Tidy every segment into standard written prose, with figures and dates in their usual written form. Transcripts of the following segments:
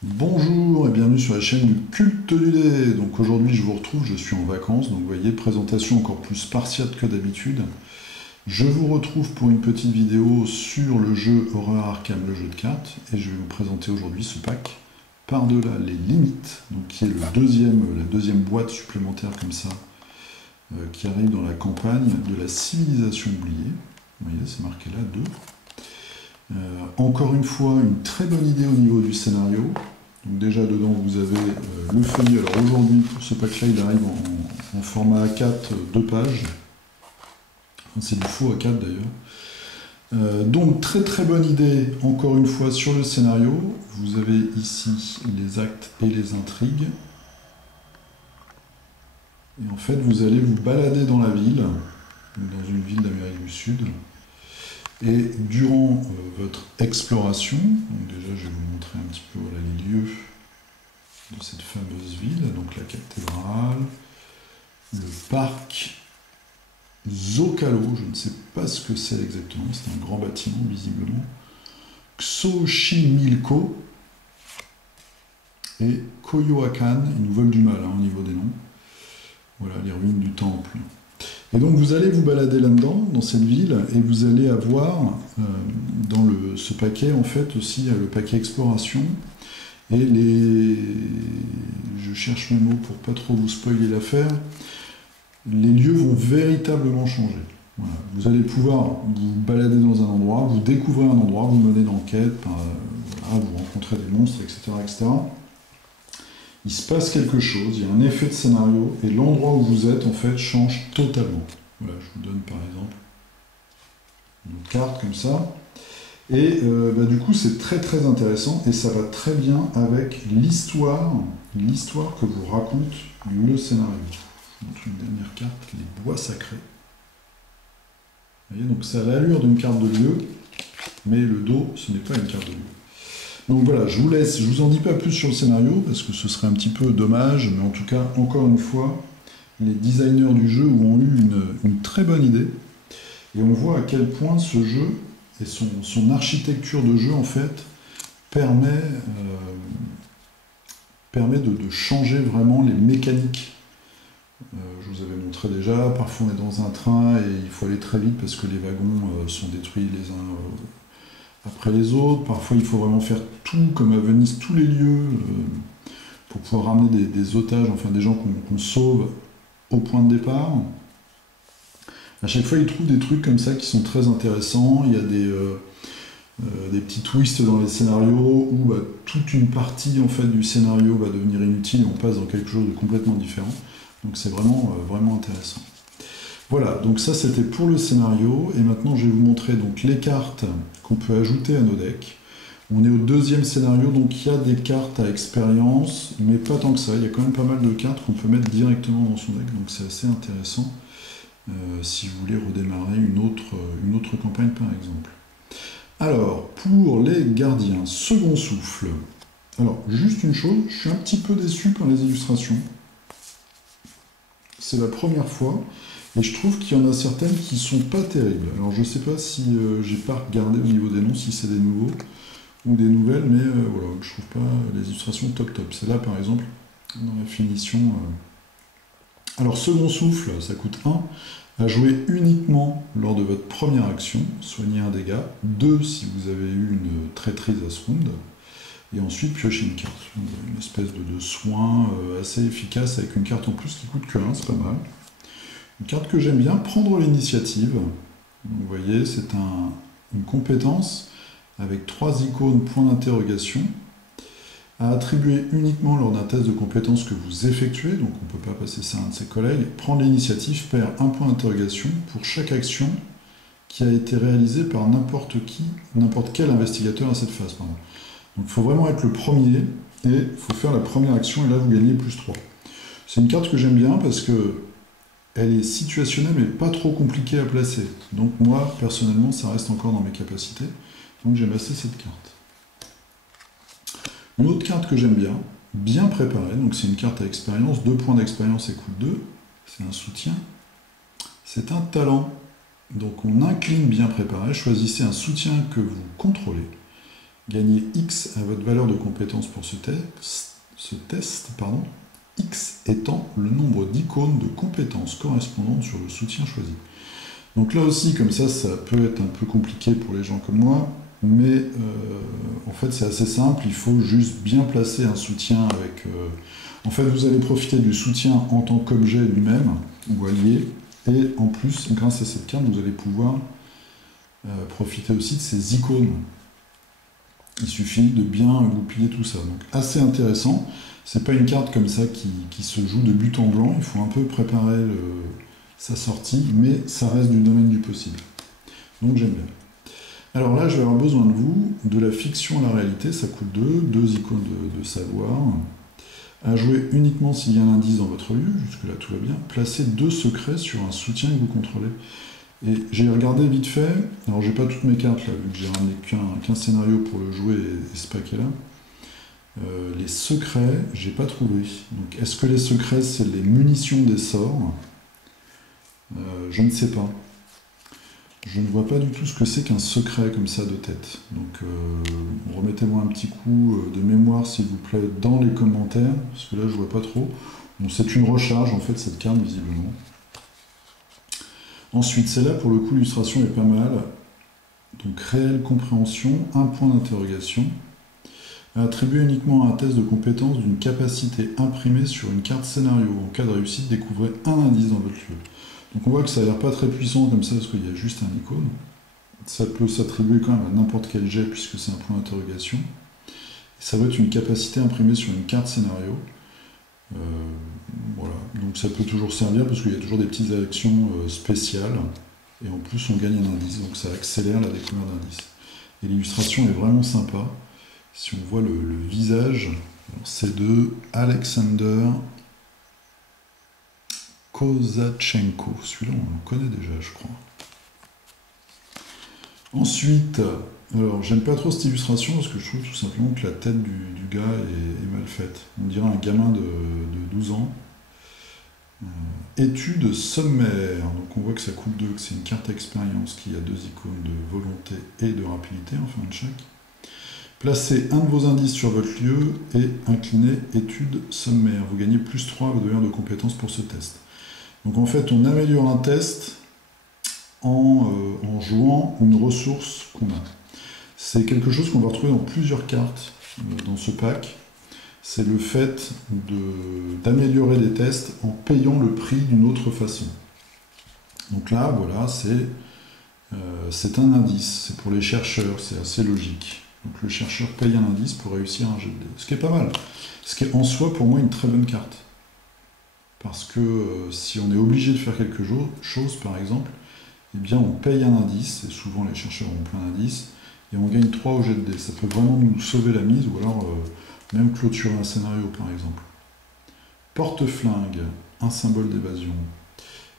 Bonjour et bienvenue sur la chaîne du Culte du Dé. Donc aujourd'hui je vous retrouve, je suis en vacances, donc vous voyez, présentation encore plus spartiate que d'habitude. Je vous retrouve pour une petite vidéo sur le jeu Horror Arkham, le jeu de cartes, et je vais vous présenter aujourd'hui ce pack Par-delà les limites, donc qui est la deuxième boîte supplémentaire comme ça, qui arrive dans la campagne de la civilisation oubliée. Vous voyez, c'est marqué là, 2. Encore une fois, une très bonne idée au niveau du scénario. Donc déjà dedans vous avez le feuillet. Alors aujourd'hui pour ce pack là il arrive en format A4 2 pages. Enfin, c'est du faux A4 d'ailleurs. Donc très bonne idée encore une fois sur le scénario. Vous avez ici les actes et les intrigues. Et en fait vous allez vous balader dans la ville, dans une ville d'Amérique du Sud. Et durant votre exploration, donc déjà je vais vous montrer un petit peu voilà, les lieux de cette fameuse ville, donc la cathédrale, le parc Zocalo, je ne sais pas ce que c'est exactement, c'est un grand bâtiment visiblement, Xochimilco et Coyoacán, ils nous volent du mal au niveau des noms, voilà les ruines du temple. Et donc vous allez vous balader là-dedans, dans cette ville, et vous allez avoir dans ce paquet, en fait, aussi le paquet exploration, et je cherche mes mots pour pas trop vous spoiler l'affaire, les lieux vont véritablement changer. Voilà. Vous allez pouvoir vous balader dans un endroit, vous découvrez un endroit, vous menez l'enquête, voilà, vous rencontrez des monstres, etc., etc. Il se passe quelque chose, il y a un effet de scénario, et l'endroit où vous êtes, en fait, change totalement. Voilà, je vous donne par exemple une carte comme ça. Et du coup, c'est très intéressant, et ça va très bien avec l'histoire que vous raconte le scénario. Je vous montre une dernière carte, les bois sacrés. Vous voyez, donc ça a l'allure d'une carte de lieu, mais le dos, ce n'est pas une carte de lieu. Donc voilà, je vous en dis pas plus sur le scénario, parce que ce serait un petit peu dommage, mais en tout cas, encore une fois, les designers du jeu ont eu une très bonne idée, et on voit à quel point ce jeu, et son architecture de jeu, en fait, permet de changer vraiment les mécaniques. Je vous avais montré déjà, parfois on est dans un train, et il faut aller très vite, parce que les wagons sont détruits les uns après les autres. Parfois il faut vraiment faire tout, comme à Venise, tous les lieux, pour pouvoir ramener des otages, enfin des gens qu'on sauve au point de départ. À chaque fois ils trouvent des trucs comme ça qui sont très intéressants. Il y a des petits twists dans les scénarios où toute une partie en fait, du scénario va devenir inutile et on passe dans quelque chose de complètement différent. Donc c'est vraiment intéressant. Voilà, donc ça c'était pour le scénario, et maintenant je vais vous montrer donc les cartes qu'on peut ajouter à nos decks. On est au deuxième scénario, donc il y a des cartes à expérience, mais pas tant que ça, il y a quand même pas mal de cartes qu'on peut mettre directement dans son deck, donc c'est assez intéressant si vous voulez redémarrer une autre campagne par exemple. Alors, pour les gardiens, second souffle. Alors, juste une chose, je suis un petit peu déçu par les illustrations. C'est la première fois. Et je trouve qu'il y en a certaines qui sont pas terribles. Alors je sais pas si j'ai pas regardé au niveau des noms, si c'est des nouveaux ou des nouvelles, mais voilà, je trouve pas les illustrations top. Celle-là par exemple, dans la finition. Alors second souffle, ça coûte 1, à jouer uniquement lors de votre première action, soigner un dégât, 2 si vous avez eu une traîtrise à ce round, et ensuite piocher une carte. Une espèce de soin assez efficace avec une carte en plus qui coûte que 1, c'est pas mal. Une carte que j'aime bien, prendre l'initiative. Vous voyez, c'est une compétence avec 3 icônes point d'interrogation à attribuer uniquement lors d'un test de compétence que vous effectuez, donc on ne peut pas passer ça à un de ses collègues. Prendre l'initiative perd un point d'interrogation pour chaque action qui a été réalisée par n'importe quel investigateur à cette phase. Pardon. Donc il faut vraiment être le premier, et il faut faire la première action, et là vous gagnez plus 3. C'est une carte que j'aime bien parce que elle est situationnelle mais pas trop compliquée à placer. Donc moi, personnellement, ça reste encore dans mes capacités. Donc j'aime assez cette carte. Une autre carte que j'aime bien préparée, donc c'est une carte à expérience, 2 points d'expérience et coûte 2, c'est un soutien. C'est un talent. Donc on incline bien préparé, choisissez un soutien que vous contrôlez, Gagnez X à votre valeur de compétence pour ce test, X étant le nombre d'icônes de compétences correspondantes sur le soutien choisi. Donc là aussi, comme ça peut être un peu compliqué pour les gens comme moi, mais en fait c'est assez simple, il faut juste bien placer un soutien avec... en fait vous allez profiter du soutien en tant qu'objet lui-même, ou allié, et en plus, grâce à cette carte, vous allez pouvoir profiter aussi de ces icônes. Il suffit de bien goupiller tout ça. Donc assez intéressant. C'est pas une carte comme ça qui se joue de but en blanc. Il faut un peu préparer sa sortie, mais ça reste du domaine du possible. Donc j'aime bien. Alors là, je vais avoir besoin de vous, de la fiction à la réalité. Ça coûte 2 icônes de savoir. À jouer uniquement s'il y a un indice dans votre lieu. Jusque-là, tout va bien. Placez 2 secrets sur un soutien que vous contrôlez. Et j'ai regardé vite fait, alors j'ai pas toutes mes cartes là, vu que j'ai ramené qu'un scénario pour le jouer et ce paquet-là. Les secrets, j'ai pas trouvé. Donc est-ce que les secrets c'est les munitions des sorts? Je ne sais pas. Je ne vois pas du tout ce que c'est qu'un secret comme ça de tête. Donc remettez-moi un petit coup de mémoire s'il vous plaît dans les commentaires, parce que là je vois pas trop. Bon, c'est une recharge en fait cette carte visiblement. Ensuite, celle-là, pour le coup, l'illustration est pas mal. Donc, réelle compréhension, un point d'interrogation. Attribuer uniquement à un test de compétence d'une capacité imprimée sur une carte scénario. En cas de réussite, découvrez un indice dans votre lieu. Donc, on voit que ça a l'air pas très puissant comme ça, parce qu'il y a juste un icône. Ça peut s'attribuer quand même à n'importe quel jet, puisque c'est un point d'interrogation. Ça va être une capacité imprimée sur une carte scénario. Voilà, donc ça peut toujours servir parce qu'il y a toujours des petites actions spéciales et en plus on gagne un indice, donc ça accélère la découverte d'indices. Et l'illustration est vraiment sympa. Si on voit le visage, c'est de Alexander Kozachenko. Celui-là on le connaît déjà, je crois. Ensuite, alors j'aime pas trop cette illustration parce que je trouve tout simplement que la tête du gars est mal faite. On dirait un gamin de 12 ans. Étude sommaire. Donc on voit que ça coûte 2, que c'est une carte expérience qui a 2 icônes de volonté et de rapidité en fin de chaque. Placez un de vos indices sur votre lieu et inclinez étude sommaire. Vous gagnez plus 3 à votre valeur de compétences pour ce test. Donc en fait on améliore un test en jouant une ressource qu'on a. C'est quelque chose qu'on va retrouver dans plusieurs cartes dans ce pack. C'est le fait d'améliorer des tests en payant le prix d'une autre façon. Donc là, voilà, c'est un indice. C'est pour les chercheurs, c'est assez logique. Donc le chercheur paye un indice pour réussir un jet de dés. Ce qui est pas mal. Ce qui est en soi, pour moi, une très bonne carte. Parce que si on est obligé de faire quelque chose, par exemple, eh bien on paye un indice, et souvent les chercheurs ont plein d'indices, et on gagne 3 au jet de dés. Ça peut vraiment nous sauver la mise, ou alors même clôturer un scénario, par exemple. Porte-flingue, un symbole d'évasion.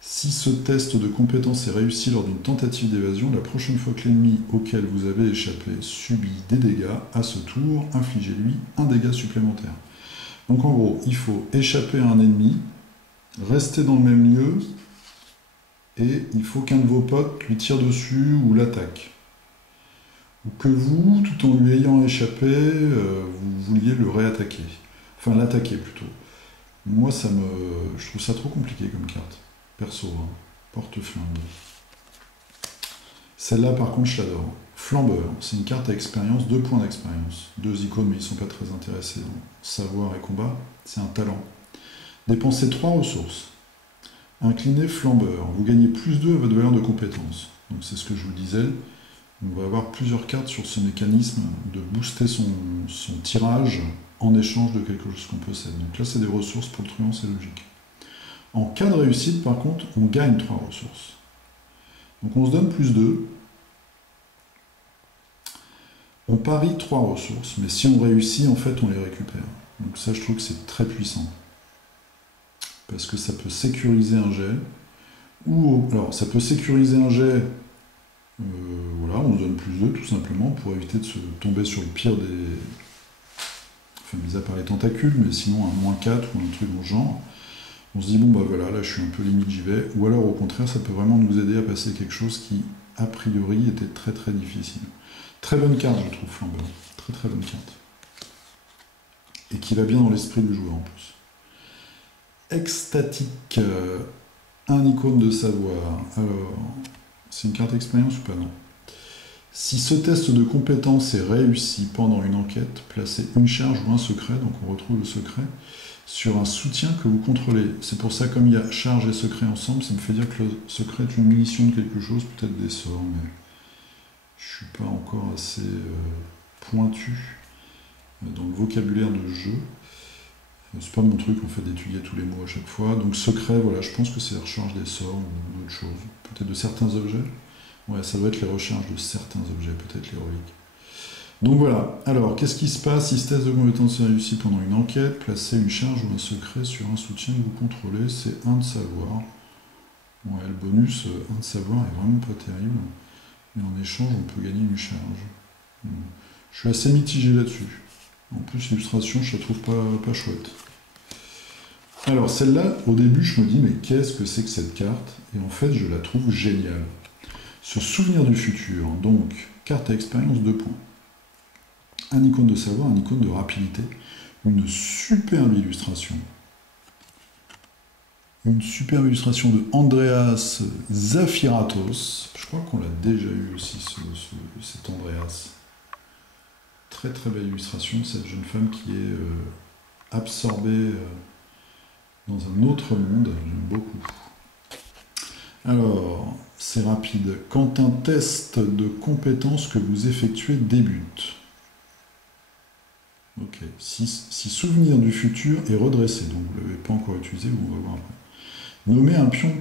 Si ce test de compétence est réussi lors d'une tentative d'évasion, la prochaine fois que l'ennemi auquel vous avez échappé subit des dégâts, à ce tour, infligez-lui un dégât supplémentaire. Donc en gros, il faut échapper à un ennemi, rester dans le même lieu, et il faut qu'un de vos potes lui tire dessus ou l'attaque. Ou que vous, tout en lui ayant échappé, vous vouliez le réattaquer. Enfin, l'attaquer plutôt. Moi, je trouve ça trop compliqué comme carte. Perso, hein. Porte-flingue. Celle-là, par contre, je l'adore. Flambeur, c'est une carte à expérience, 2 points d'expérience. 2 icônes, mais ils ne sont pas très intéressés dans savoir et combat. C'est un talent. Dépensez 3 ressources. Inclinez flambeur. Vous gagnez plus 2 à votre valeur de compétence. Donc c'est ce que je vous disais. On va avoir plusieurs cartes sur ce mécanisme de booster son tirage en échange de quelque chose qu'on possède. Donc là, c'est des ressources pour le truand, c'est logique. En cas de réussite, par contre, on gagne 3 ressources. Donc on se donne plus 2. On parie 3 ressources, mais si on réussit, en fait, on les récupère. Donc ça, je trouve que c'est très puissant. Parce que ça peut sécuriser un jet. Alors, ça peut sécuriser un jet... voilà, on se donne plus 2 tout simplement pour éviter de se tomber sur le pire des... Enfin, mis à part les tentacules, mais sinon un moins 4 ou un truc dans le genre. On se dit, bon bah voilà, là je suis un peu limite, j'y vais. Ou alors au contraire, ça peut vraiment nous aider à passer quelque chose qui, a priori, était très très difficile. Très bonne carte, je trouve, Flambeur. Très très bonne carte. Et qui va bien dans l'esprit du joueur en plus. Extatique, un icône de savoir. Alors, c'est une carte expérience ou pas? Non. Si ce test de compétence est réussi pendant une enquête, placez une charge ou un secret, donc on retrouve le secret, sur un soutien que vous contrôlez. C'est pour ça, comme il y a charge et secret ensemble, ça me fait dire que le secret est une munition de quelque chose, peut-être des sorts, mais je suis pas encore assez pointu dans le vocabulaire de jeu. C'est pas mon truc en fait d'étudier tous les mots à chaque fois. Donc secret, voilà, je pense que c'est la recharge des sorts ou d'autres choses. Peut-être de certains objets. Ouais, ça doit être les recharges de certains objets, peut-être les reliques. Donc voilà. Alors, qu'est-ce qui se passe si ce test de compétence est réussi pendant une enquête? Placez une charge ou un secret sur un soutien que vous contrôlez. C'est un de savoir. Ouais, le bonus, un de savoir est vraiment pas terrible. Et en échange, on peut gagner une charge. Je suis assez mitigé là-dessus. En plus, l'illustration, je la trouve pas chouette. Alors, celle-là, au début, je me dis, mais qu'est-ce que c'est que cette carte? Et en fait, je la trouve géniale. Se souvenir du futur, donc, carte à expérience 2 points. Un icône de savoir, un icône de rapidité. Une superbe illustration. Une superbe illustration de Andreas Zafiratos. Je crois qu'on l'a déjà eu aussi, cet Andreas. Très très belle illustration, cette jeune femme qui est absorbée dans un autre monde, j'aime beaucoup. Alors, c'est rapide. Quand un test de compétence que vous effectuez débute. Ok. Si souvenir du futur est redressé, donc vous ne l'avez pas encore utilisé, on va voir après. Nommez un pion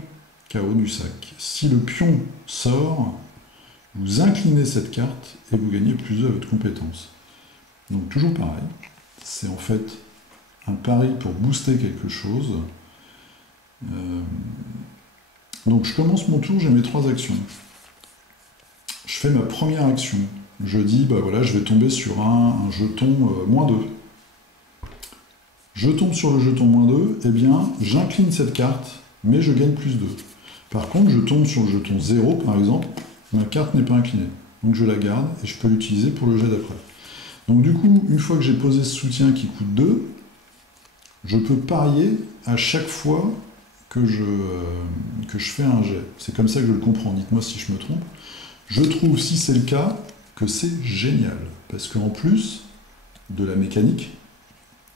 KO du sac. Si le pion sort, vous inclinez cette carte et vous gagnez +2 à votre compétence. Donc toujours pareil, c'est en fait un pari pour booster quelque chose. Donc je commence mon tour, j'ai mes 3 actions. Je fais ma première action. Je dis, bah voilà, je vais tomber sur un jeton -2. Je tombe sur le jeton -2, eh bien j'incline cette carte, mais je gagne +2. Par contre, je tombe sur le jeton 0, par exemple, ma carte n'est pas inclinée. Donc je la garde et je peux l'utiliser pour le jet d'après. Donc du coup, une fois que j'ai posé ce soutien qui coûte 2, je peux parier à chaque fois que je fais un jet. C'est comme ça que je le comprends, dites-moi si je me trompe. Je trouve, si c'est le cas, que c'est génial. Parce qu'en plus de la mécanique,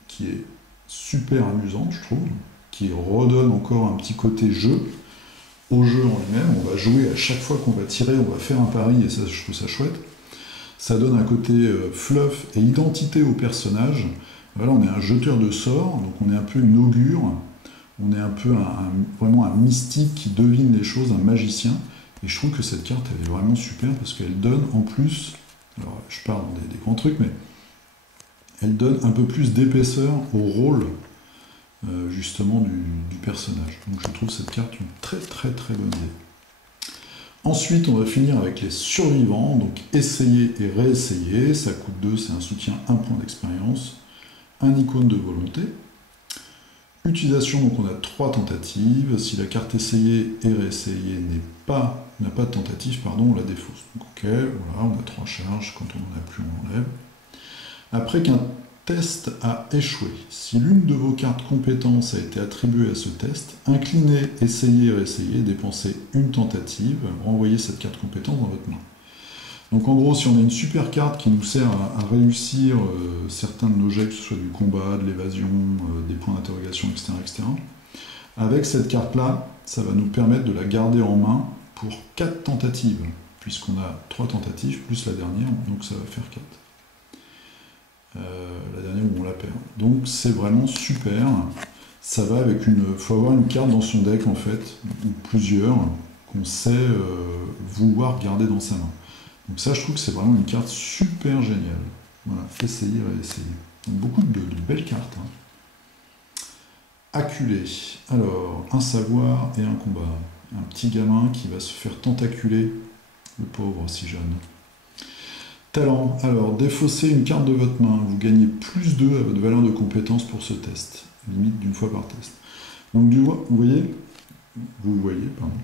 qui est super amusante, je trouve, qui redonne encore un petit côté jeu, au jeu en lui-même, on va jouer à chaque fois qu'on va tirer, on va faire un pari, et ça, je trouve ça chouette. Ça donne un côté fluff et identité au personnage. Voilà, on est un jeteur de sorts, donc on est un peu une augure, on est un peu vraiment un mystique qui devine les choses, un magicien. Et je trouve que cette carte, elle est vraiment super parce qu'elle donne en plus, alors je parle des grands trucs, mais elle donne un peu plus d'épaisseur au rôle justement du personnage. Donc je trouve cette carte une très très très bonne idée. Ensuite, on va finir avec les survivants, donc essayer et réessayer, ça coûte 2, c'est un soutien, 1 point d'expérience, un icône de volonté. Utilisation, donc on a 3 tentatives, si la carte essayée et réessayée n'a pas de tentative, pardon, on la défausse. Donc ok, voilà, on a 3 charges, quand on n'en a plus, on enlève. Après qu'un test a échoué, si l'une de vos cartes compétences a été attribuée à ce test, inclinez, essayez et réessayez, dépensez une tentative, renvoyez cette carte compétence dans votre main. Donc en gros, si on a une super carte qui nous sert à réussir certains de nos jets, que ce soit du combat, de l'évasion, des points d'interrogation, etc., etc., avec cette carte-là, ça va nous permettre de la garder en main pour 4 tentatives, puisqu'on a 3 tentatives, plus la dernière, donc ça va faire 4. La dernière où on la perd. Donc c'est vraiment super. Ça va avec faut avoir une carte dans son deck en fait, ou plusieurs, qu'on sait vouloir garder dans sa main. Donc ça, je trouve que c'est vraiment une carte super géniale. Voilà, essayez, réessayez. Donc beaucoup de belles cartes. Acculé. Alors, un savoir et un combat. Un petit gamin qui va se faire tentaculer, le pauvre, si jeune. Talent. Alors, défaussez une carte de votre main. Vous gagnez +2 à votre valeur de compétence pour ce test. Limite d'une fois par test. Donc, vous voyez, pardon.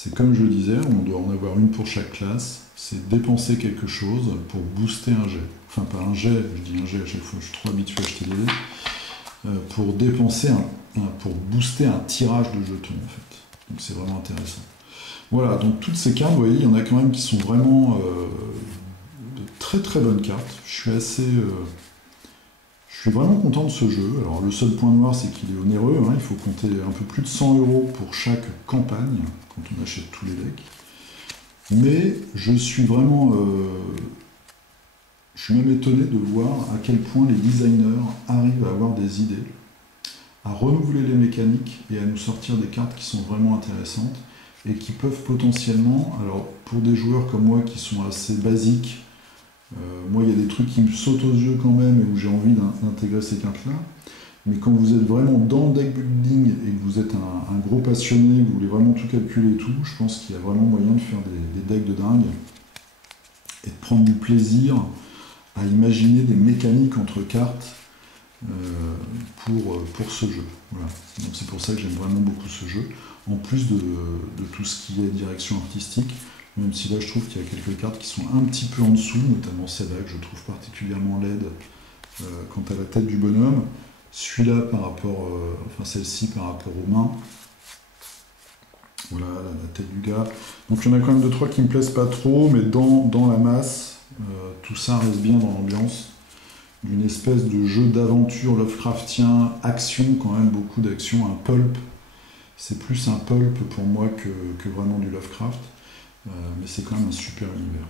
C'est comme je le disais, on doit en avoir une pour chaque classe. C'est dépenser quelque chose pour booster un jet. Enfin, pas un jet, je dis un jet à chaque fois, je suis trop habitué à acheter des dés. Pour dépenser, pour booster un tirage de jetons, en fait. Donc c'est vraiment intéressant. Voilà, donc toutes ces cartes, vous voyez, il y en a quand même qui sont vraiment de très très bonnes cartes. Je suis vraiment content de ce jeu. Alors le seul point noir, c'est qu'il est onéreux, hein. Il faut compter un peu plus de 100 € pour chaque campagne, quand on achète tous les decks. Mais je suis vraiment... je suis même étonné de voir à quel point les designers arrivent à avoir des idées, à renouveler les mécaniques et à nous sortir des cartes qui sont vraiment intéressantes et qui peuvent potentiellement, alors pour des joueurs comme moi qui sont assez basiques, moi il y a des trucs qui me sautent aux yeux quand même et où j'ai envie d'intégrer ces cartes-là, mais quand vous êtes vraiment dans le deck building et que vous êtes un gros passionné, vous voulez vraiment tout calculer et tout, je pense qu'il y a vraiment moyen de faire des decks de dingue et de prendre du plaisir à imaginer des mécaniques entre cartes pour ce jeu. Voilà. Donc c'est pour ça que j'aime vraiment beaucoup ce jeu, en plus de tout ce qui est direction artistique, même si là je trouve qu'il y a quelques cartes qui sont un petit peu en dessous, notamment celle-là que je trouve particulièrement laide quant à la tête du bonhomme, celui-là par rapport, enfin celle-ci par rapport aux mains, voilà la tête du gars. Donc il y en a quand même 2-3 qui me plaisent pas trop, mais dans la masse, tout ça reste bien dans l'ambiance d'une espèce de jeu d'aventure Lovecraftien, action quand même, beaucoup d'action, un pulp. C'est plus un pulp pour moi que vraiment du Lovecraft, mais c'est quand même un super univers.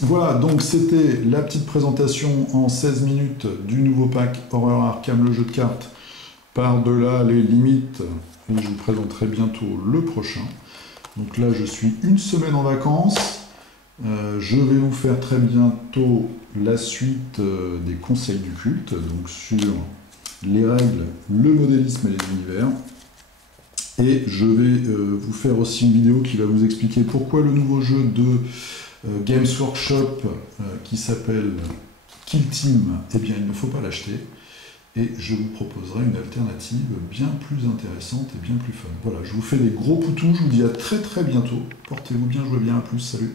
Voilà, donc c'était la petite présentation en 16 minutes du nouveau pack Horror Arkham, le jeu de cartes, par-delà les limites, et je vous présenterai bientôt le prochain. Donc là, je suis une semaine en vacances. Je vais vous faire très bientôt la suite des conseils du culte, donc sur les règles, le modélisme et les univers. Et je vais vous faire aussi une vidéo qui va vous expliquer pourquoi le nouveau jeu de Games Workshop qui s'appelle Kill Team, eh bien il ne faut pas l'acheter. Et je vous proposerai une alternative bien plus intéressante et bien plus fun. Voilà, je vous fais des gros poutous, je vous dis à très très bientôt. Portez-vous bien, jouez bien, à plus, salut.